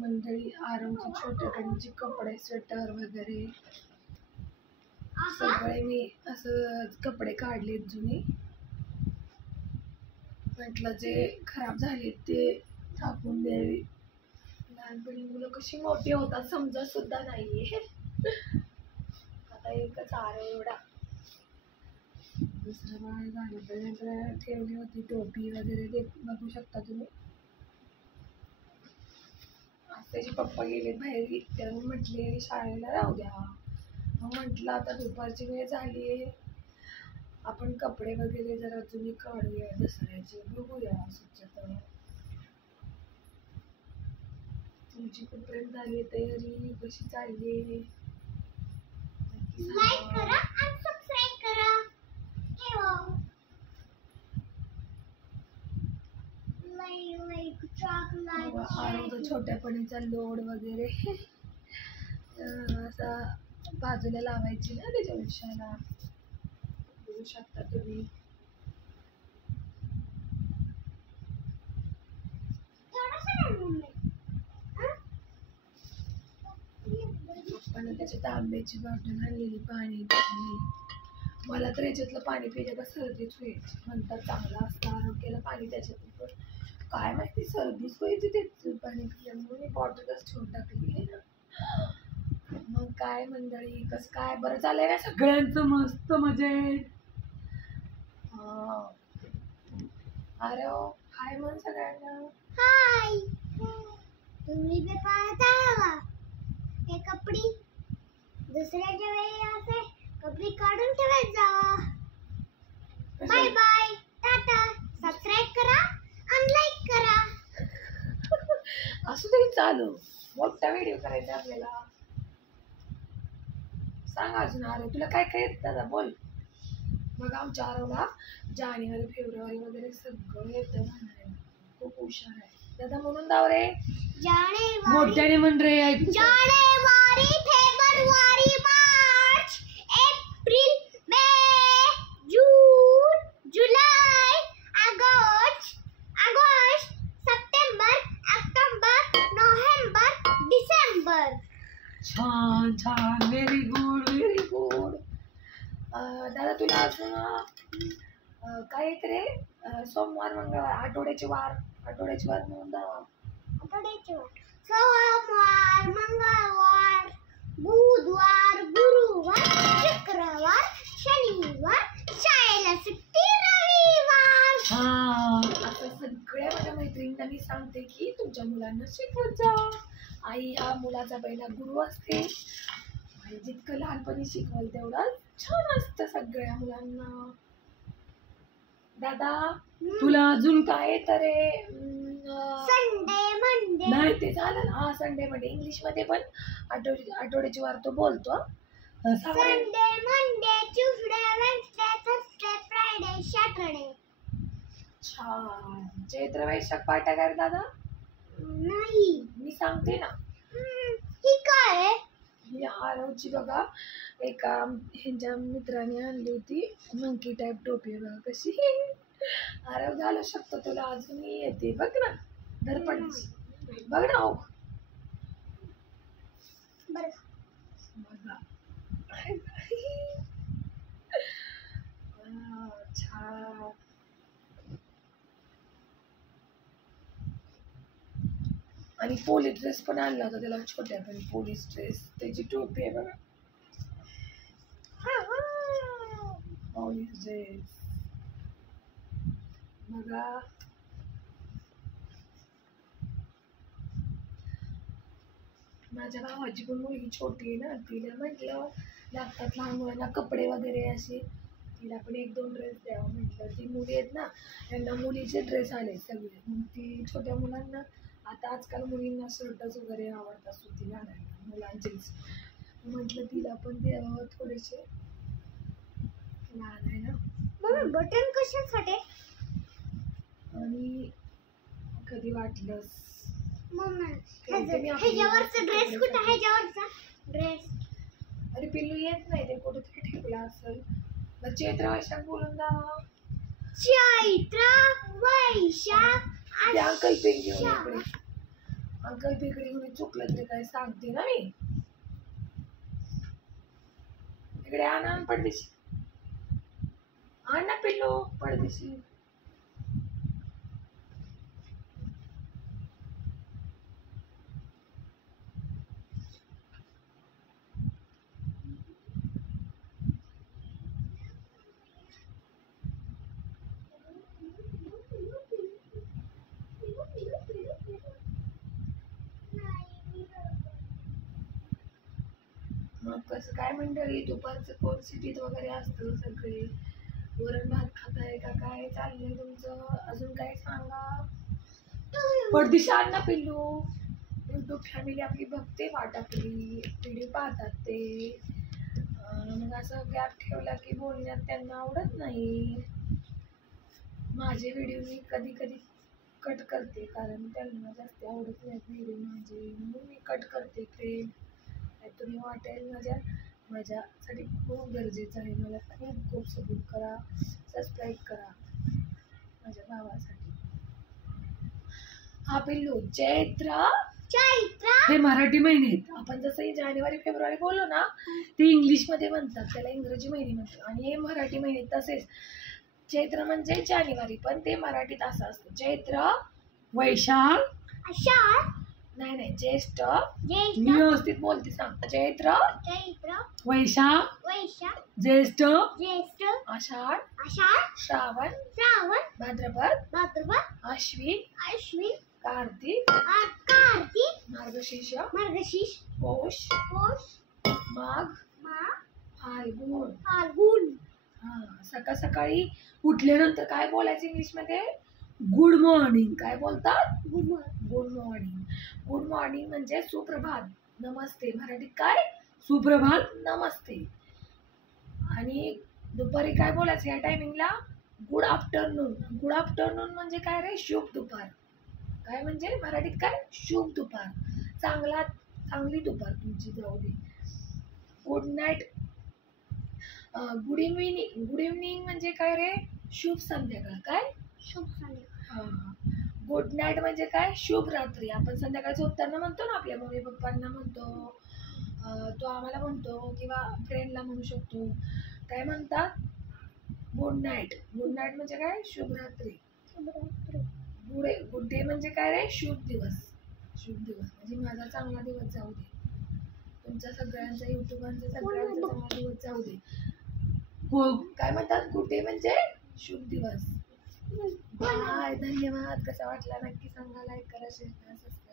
मंडळी आरवचे छोटेकडचे कपडे स्वेटर वगैरे सगळे मी असं कपडे काढलेत जुने. म्हटलं जे खराब झाले ते टाकून द्यावे. लहानपणी मुलं कशी मोठी होतात समजत सुद्धा नाहीये. आता एकच आरव एवढा, दुसरं बाळ झालं तर ठेवली होती टोपी वगैरे बघू शकता तुम्ही. आज त्याचे पप्पा गेले बाहेर, त्यामुळे म्हटले शाळेला राहू द्या. मग म्हटलं आता दुपारची वेळ झाली, आपण कपडे वगैरे जरा जुनी काढूया दसऱ्याचे, बघूया स्वच्छता. तुमची कुठपर्यंत झाली तयारी, कशी चालली? लाईक करा आणि सबस्क्राइब करा. आरवचा छोट्यापणीचा लोड वगैरे असा बाजूला लावायची ना त्याच्या उशाला, बघू शकता तुम्ही. पप्पाने त्याच्या तांब्याची बॉटल आणलेली पाणी घेतली. मला तर याच्यातलं पाणी पिलं का सर्दीच व्हायची. म्हणतात चांगलं असतं आरोग्याला पाणी त्याच्यातलं, पण काय माहिती सर्दीच व्हायची त्याचं पाणी पिल्यामुळे मी बॉटलच ठेवून टाकली. मग काय मंडळी, कसं काय बरं चाललंय ना सगळ्यांचं? मस्त मजेत. अरे हाय म्हण सगळ्यांना. हाय. तुम्ही बी पाहत आहात हे कपडे दुसऱ्याच्या वेळी असे कपडे काढून ठेवायचा. Bye bye, Tata. सबस्क्राइब करा आणि लाईक करा. असू दे चालू, मोठा व्हिडिओ करायचा आपल्याला. सांग अजून आरव, तुला काय काय येत दादा बोल. मग आमच्या आरवला जानेवारी फेब्रुवारी वगैरे सगळं येतं म्हणायला, खूप हुशार आहे दादा. म्हणून दाव रे मोठ्याने म्हण रे. जानेवारी फेब्रुवारी मार्च एप्रिल मे जून जुलै ऑगस्ट सप्टेंबर ऑक्टोबर नोव्हेंबर डिसेंबर. छान छान, व्हेरी गुड व्हेरी गुड. दादा तुला अजून काय येत रे? सोमवार मंगळवार आठवड्याचे वार म्हणून दावा. आठवड्याचे वार सोमवार मंगळवार बुधवार गुरुवार शुक्रवार शनिवार शाळेला सुट्टी रविवार. आता सगळ्या माझ्या मैत्रिणींना मी सांगते की तुमच्या मुलांना शिकवत जा. आई हा मुलाचा पहिला गुरु असते आणि जितकं लहानपणी शिकवाल तेवढं छान असतं सगळ्या मुलांना. दादा तुला अजून काय येतं रे? संडे मंडे नाही ते झालं ना. हा संडे मंडे इंग्लिश मध्ये पण आठवड्याची वार तो बोलतो. Sunday Monday Tuesday Wednesday Thursday Friday Saturday. छान. चैत्र वैशाख पाठागार दादा? नाही, मी सांगते ना. ही काय आहे? ही आरवची बघा, एका ह्यांच्या मित्राने आणली होती मंकी टाईप टोपी. बघा कशी. आरव घालू शकतो, तुला अजून येते बघ ना. दर्पणची बघ ना. हो बघा छान. आणि पोलीस ड्रेस पण आणला होता त्याला छोट्यापणी. पोलीस ड्रेस, त्याची टोपी आहे बघा. पोलीस ड्रेस बघा. माझ्या भावाची पण मुलगी छोटी आहे ना, तिला म्हटलं लागतात लहान मुलांना कपडे वगैरे असे, तिला पण 1-2 ड्रेस द्यावं म्हटलं. ती मुली आहेत ना त्यांना मुलीचे ड्रेस आले सगळे. मग ती छोट्या मुलांना, आता आजकाल मुलींना शर्टच वगैरे आवडतात सुती घालायला मुलांचेच. म्हटलं तिला पण द्यावं थोडेसे, लहान आहे ना. बटन कशासाठी? आणि कधी वाटलंस ह्याच्यावरचा ड्रेस कुठं? ह्याच्यावरचा ड्रेस अरे पिल्लू येत नाही, ते कुठेतरी ठेवला असेल. मग चैत्र वैशाख बोलून दावा. चैत्र वैशाख त्या अंकल पेन घेऊन इकडे. अंकल बिकडे कोणी चुकलं तरी काय सांगते ना मी. इकडे आण पडदेशी, आण ना पिल्लू पडदेशी. मग कसं काय मंडळी, दुपारचं कोण सिटीत वगैरे असतं सगळे, वरण भात खाताय का काय चाललंय तुमचं, अजून काय सांगा. पडदिशी आण ना पिल्लू. युट्यूब फॅमिली आपली बघते वाट, आपली व्हिडिओ पाहतात ते. मग असं गॅप ठेवला की बोलण्यात त्यांना आवडत नाही. माझे व्हिडिओ मी कधी कधी कट करते, कारण त्यांना जास्त आवडत नाही व्हिडिओ माझे, म्हणून मी कट करते. फ्रेंड तुम्ही वाटेल माझ्यासाठी खूप गरजेचं आहे, मला खूप खूप सपोर्ट करा, सबस्क्राईब करा माझ्या भावासाठी. हा पिल्लू चैत्र हे मराठी महिने आहेत. आपण जसं जानेवारी फेब्रुवारी बोललो ना, ते इंग्लिशमध्ये म्हणतात, त्याला इंग्रजी महिने म्हणतात, आणि हे मराठी महिने तसेच. चैत्र म्हणजे जानेवारी, पण ते मराठीत असं असतं, चैत्र, वैशाख, आषाढ, नाही ज्येष्ठ, मी व्यवस्थित बोलते सांग. चैत्र, वैशाख, ज्येष्ठ, आषाढ, श्रावण, भाद्रपद, अश्विन, कार्तिक, मार्गशीर्ष, पौष, माघ, फाल्गुन. सकाळ सकाळी उठल्यानंतर काय बोलायचं इंग्लिशमध्ये? Good morning. काय बोलतात? Good morning. गुड मॉर्निंग म्हणजे सुप्रभात, नमस्ते. मराठीत काय? सुप्रभात, नमस्ते. आणि दुपारी काय बोलायचं या टायमिंगला? Good afternoon. गुड आफ्टरनून म्हणजे काय रे? शुभ दुपार. काय म्हणजे मराठीत काय? शुभ दुपार. चांगली दुपार तुमची जाऊ दे. Good night, good evening. Good evening म्हणजे काय रे? शुभ संध्याकाळ. काय? शुभ संध्याकाळ. गुड नाईट म्हणजे काय? शुभ रात्री. आपण संध्याकाळी झोपताना म्हणतो ना, आपल्या मम्मी पप्पांना म्हणतो, तो आम्हाला म्हणतो, किंवा फ्रेंडला म्हणू शकतो. काय म्हणतात? Good night. गुड नाईट म्हणजे काय? शुभ रात्री. गुड डे म्हणजे काय रे? शुभ दिवस. शुभ दिवस म्हणजे माझा चांगला दिवस जाऊ दे, तुमचा सगळ्यांचा, युट्यूबांचा सगळ्यांचा चांगला दिवस जाऊ दे. काय म्हणतात? गुड डे म्हणजे शुभ दिवस. बाय, धन्यवाद. कसा वाटला नक्की सांगा, लाईक करा, शेअर करा, सबस्क्राईब